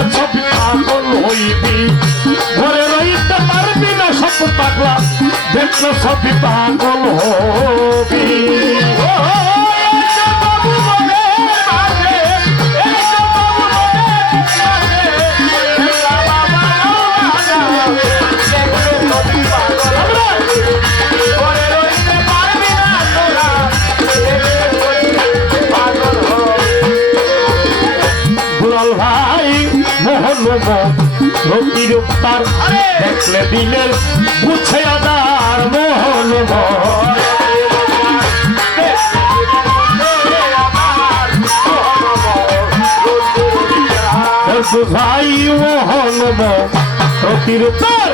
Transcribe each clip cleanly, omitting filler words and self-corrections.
দেখলে ছবি পাগল হইবি ঘরে রইতে পারবি না সব পাগলা দেখলে ছবি পাগল হবি রতির তার দেখলে দিলের বুঝে আদার মোহন বুঝাই মোহন রতির তার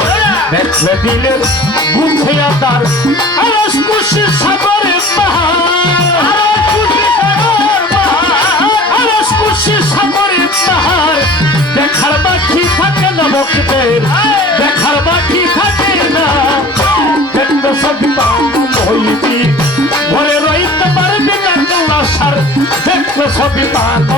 দেখলে দিলের বুঝে আদার আরস খুশি সাগরের পাহাড় দেখার বাকি থাকে না ভক্তের দেখার বাকি থাকে না দেখলে ছবি পাগল হইবি ঘরে রইতে পারবি না কেউ আসার দেখলে ছবি পাগল